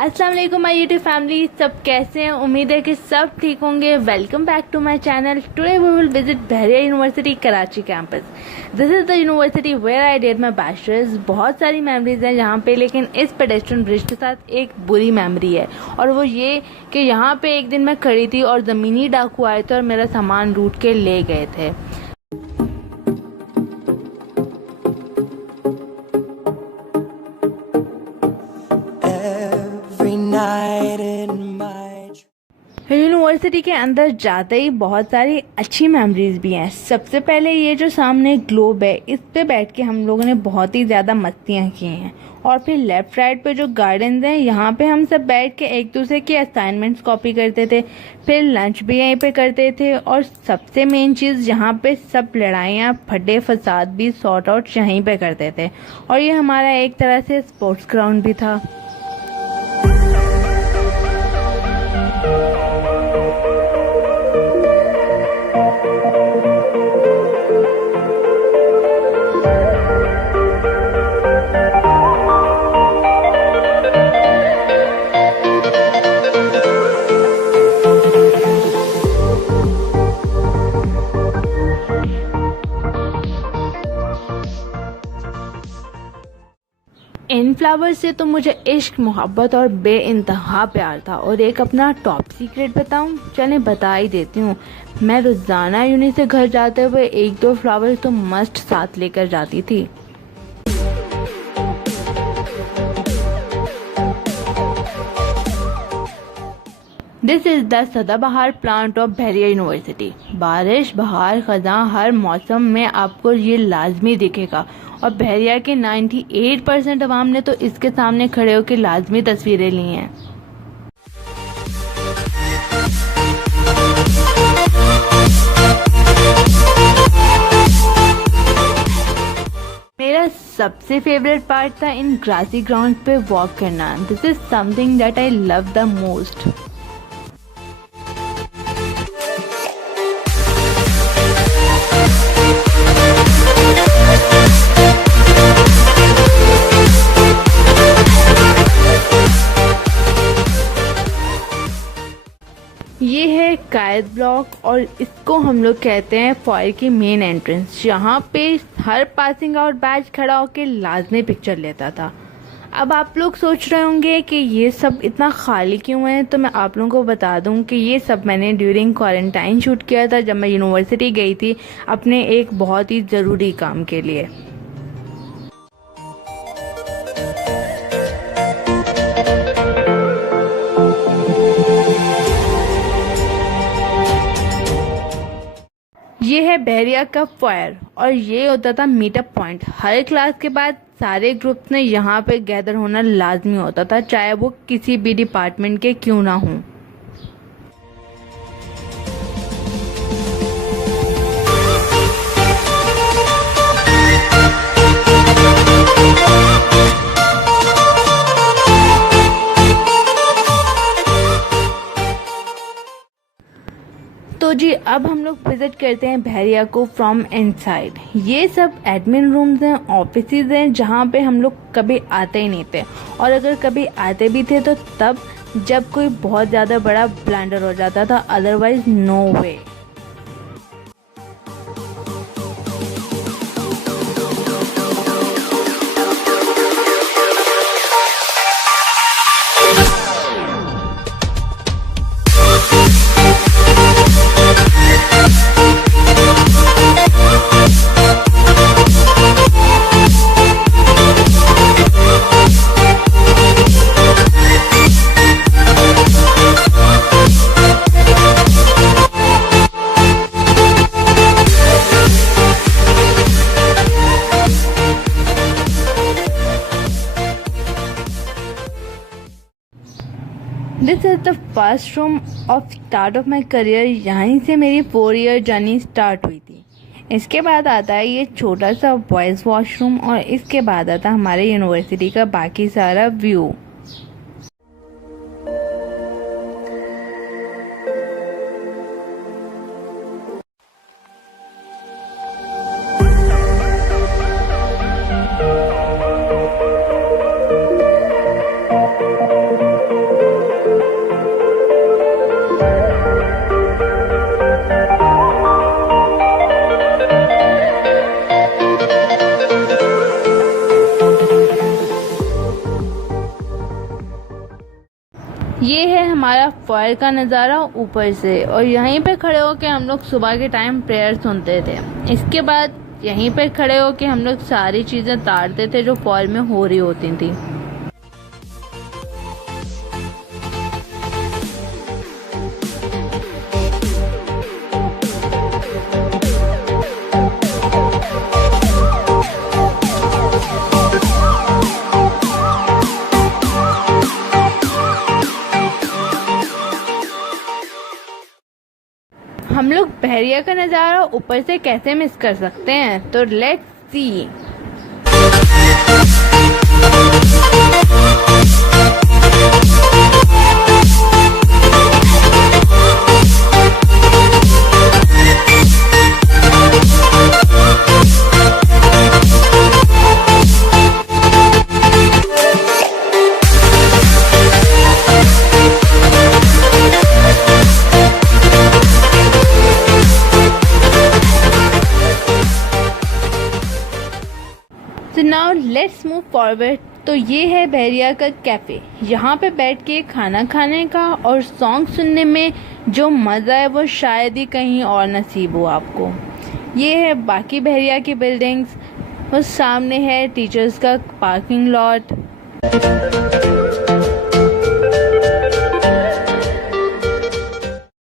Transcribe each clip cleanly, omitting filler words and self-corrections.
अस्सलाम वालेकुम my YouTube family. सब कैसे हैं? उम्मीद है कि सब ठीक होंगे। Welcome back to my channel. Today we will visit Bahria university Karachi campus. This is the university where I did my bachelors. बहुत सारी मेमोरीज हैं यहाँ पे, लेकिन इस पेडेस्ट्रियन ब्रिज के साथ एक बुरी मेमोरी है, और वो ये कि यहाँ पे एक दिन मैं खड़ी थी और ज़मीनी डाकू आए थे और मेरा सामान लूट के ले गए थे। यूनिवर्सिटी के अंदर जाते ही बहुत सारी अच्छी मेमोरीज भी हैं। सबसे पहले ये जो सामने ग्लोब है, इस पे बैठ के हम लोगों ने बहुत ही ज़्यादा मस्तियाँ की हैं। और फिर लेफ्ट राइट पे जो गार्डन्स हैं, यहाँ पे हम सब बैठ के एक दूसरे के असाइनमेंट्स कॉपी करते थे। फिर लंच भी यहीं पे करते थे, और सबसे मेन चीज़ यहाँ पे सब लड़ाइयाँ फटे फसाद भी सॉर्ट आउट यहीं पे करते थे। और ये हमारा एक तरह से स्पोर्ट्स ग्राउंड भी था। इन फ्लावर्स से तो मुझे इश्क, मोहब्बत और बेइंतहा प्यार था। और एक अपना टॉप सीक्रेट बताऊं? चलें बता ही देती हूँ। मैं रोज़ाना यूनि से घर जाते हुए एक दो फ्लावर्स तो मस्ट साथ लेकर जाती थी। दिस इज़ द सदाबहार प्लांट ऑफ बहरिया यूनिवर्सिटी। बारिश, बहार, खज़ां, हर मौसम में आपको ये लाजमी दिखेगा। और बहरिया के 98% अवाम ने तो इसके सामने खड़े होकर लाजमी तस्वीरें ली हैं। मेरा सबसे फेवरेट पार्ट था इन ग्रासी ग्राउंड पे वॉक करना। This is something that I love the most. ये है कायद ब्लॉक, और इसको हम लोग कहते हैं फॉयर की मेन एंट्रेंस। यहाँ पे हर पासिंग आउट बैच खड़ा होकर लाजमी पिक्चर लेता था। अब आप लोग सोच रहे होंगे कि ये सब इतना खाली क्यों है, तो मैं आप लोगों को बता दूं कि ये सब मैंने ड्यूरिंग क्वारंटाइन शूट किया था, जब मैं यूनिवर्सिटी गई थी अपने एक बहुत ही ज़रूरी काम के लिए। ये है बहरिया का फायर, और ये होता था मीटअप पॉइंट। हर क्लास के बाद सारे ग्रुप्स ने यहाँ पे गैदर होना लाजमी होता था, चाहे वो किसी भी डिपार्टमेंट के क्यों ना हों। तो जी अब हम लोग विजिट करते हैं बहरिया को फ्रॉम इनसाइड। ये सब एडमिन रूम्स हैं, ऑफिसेज हैं, जहाँ पे हम लोग कभी आते ही नहीं थे। और अगर कभी आते भी थे तो तब जब कोई बहुत ज़्यादा बड़ा ब्लंडर हो जाता था, otherwise no way. This is the first room of start of my career. यहीं से मेरी 4 ईयर जर्नी स्टार्ट हुई थी। इसके बाद आता है ये छोटा सा बॉयज़ वॉशरूम, और इसके बाद आता हमारे यूनिवर्सिटी का बाकी सारा व्यू। ये है हमारा फॉयर का नज़ारा ऊपर से, और यहीं पे खड़े होकर हम लोग सुबह के टाइम प्रेयर सुनते थे। इसके बाद यहीं पे खड़े होकर हम लोग सारी चीज़ें तारते थे जो फॉयर में हो रही होती थी। हम लोग बहरिया का नज़ारा ऊपर से कैसे मिस कर सकते हैं, तो लेट्स सी। तो नाउ लेट्स मूव फॉरवर्ड। तो ये है बहरिया का कैफ़े। यहाँ पे बैठ के खाना खाने का और सॉन्ग सुनने में जो मज़ा है वो शायद ही कहीं और नसीब हो आपको। ये है बाकी बहरिया की बिल्डिंग्स, और सामने है टीचर्स का parking lot.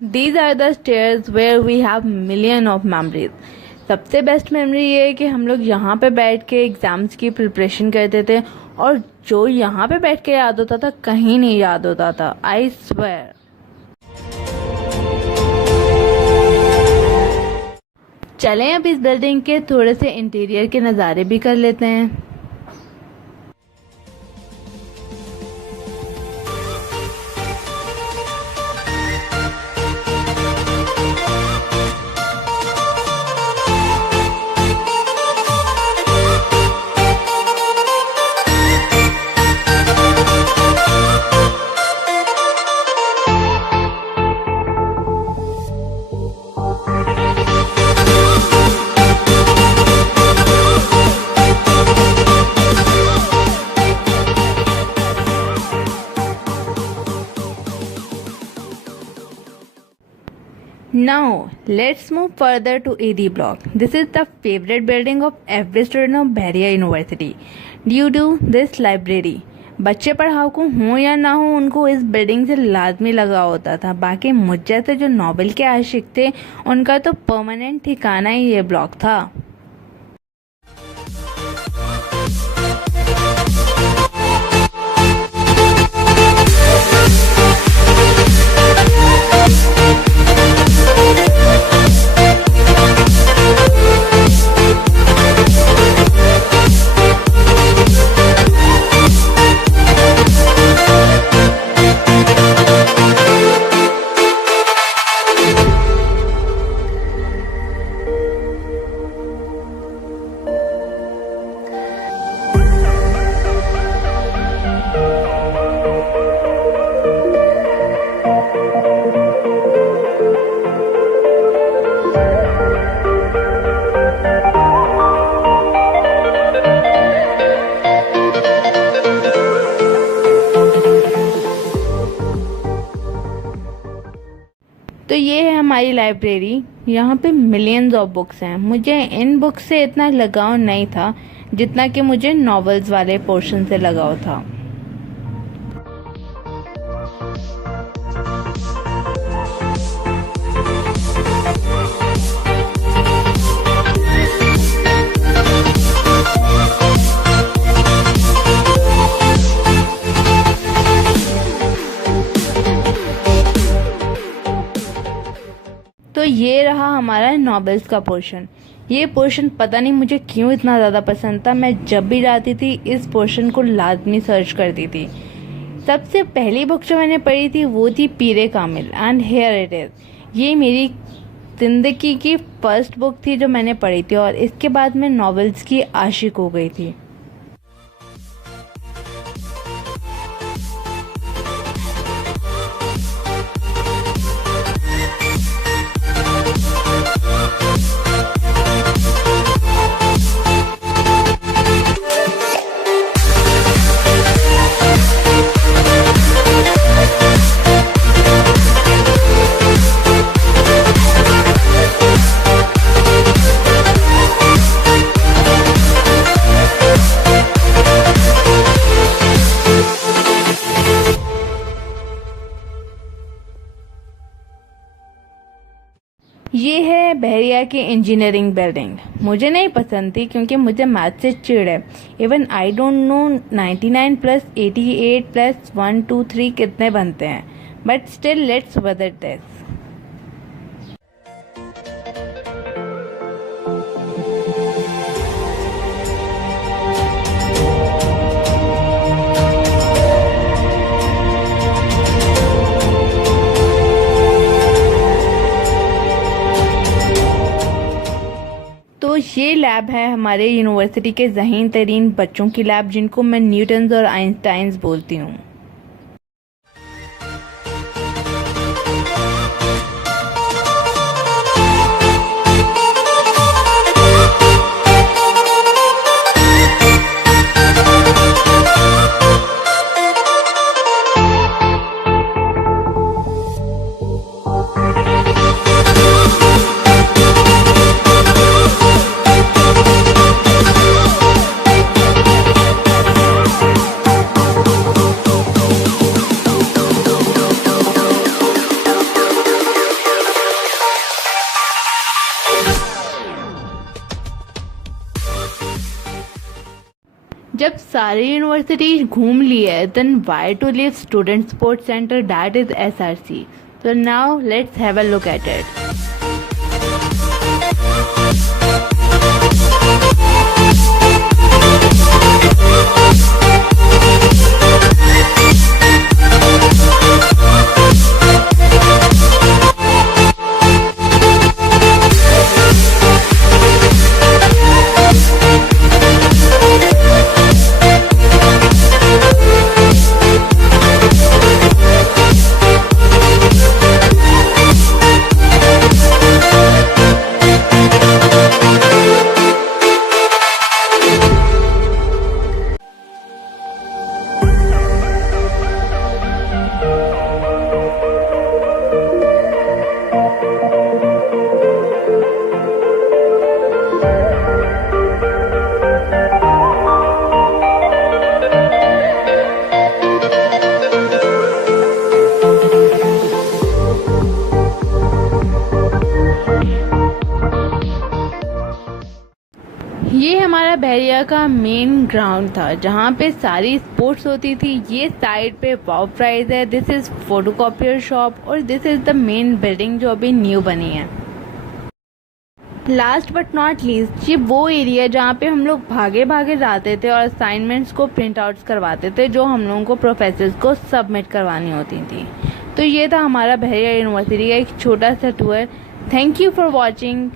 These are the stairs where we have million of memories. सबसे बेस्ट मेमोरी ये है कि हम लोग यहाँ पे बैठ के एग्ज़ाम्स की प्रिपरेशन करते थे, और जो यहाँ पे बैठ के याद होता था कहीं नहीं याद होता था, आई स्वेयर। चलें अब इस बिल्डिंग के थोड़े से इंटीरियर के नज़ारे भी कर लेते हैं। Now let's move further to AD block. This is the favorite building of every student of Bahria University due to this library. बच्चे पढ़ाकू हों या ना हो, उनको इस बिल्डिंग से लाजमी लगा होता था। बाकी मुझ जैसे जो नॉवेल के आशिक थे उनका तो परमानेंट ठिकाना ही ये ब्लॉक था। तो ये है हमारी लाइब्रेरी। यहाँ पे मिलियंस ऑफ बुक्स हैं। मुझे इन बुक्स से इतना लगाव नहीं था जितना कि मुझे नॉवेल्स वाले पोर्शन से लगाव था। तो ये रहा हमारा नॉवेल्स का पोर्शन। ये पोर्शन पता नहीं मुझे क्यों इतना ज़्यादा पसंद था। मैं जब भी जाती थी इस पोर्शन को लाजमी सर्च करती थी। सबसे पहली बुक जो मैंने पढ़ी थी वो थी पीरे कामिल, एंड हियर इट इज़। ये मेरी ज़िंदगी की फर्स्ट बुक थी जो मैंने पढ़ी थी, और इसके बाद मैं नॉवेल्स की आशिक हो गई थी। ये है बहरिया की इंजीनियरिंग बिल्डिंग। मुझे नहीं पसंद थी क्योंकि मुझे मैथ से चिढ़ है। Even I don't know 99 plus 88 plus 1 2 3 कितने बनते हैं, but still let's visit this. तो ये लैब है हमारे यूनिवर्सिटी के ज़हीन तरीन बच्चों की लैब, जिनको मैं न्यूटन्स और आइंस्टाइन्स बोलती हूँ। जब सारी यूनिवर्सिटी घूम ली है, then why to leave student sport centre, that is SRC। So now let's have a look at it. ये हमारा बहरिया का मेन ग्राउंड था जहाँ पे सारी स्पोर्ट्स होती थी। ये साइड पे वाव प्राइज है, दिस इज फोटोकॉपियर शॉप, और this is the main building जो अभी न्यू बनी है। लास्ट बट नॉट लीस्ट, ये वो एरिया जहाँ पे हम लोग भागे भागे जाते थे और असाइनमेंट्स को प्रिंट आउट्स करवाते थे जो हम लोगों को प्रोफेसर्स को सबमिट करवानी होती थी। तो ये था हमारा बहरिया यूनिवर्सिटी का एक छोटा सा tour. Thank you for watching.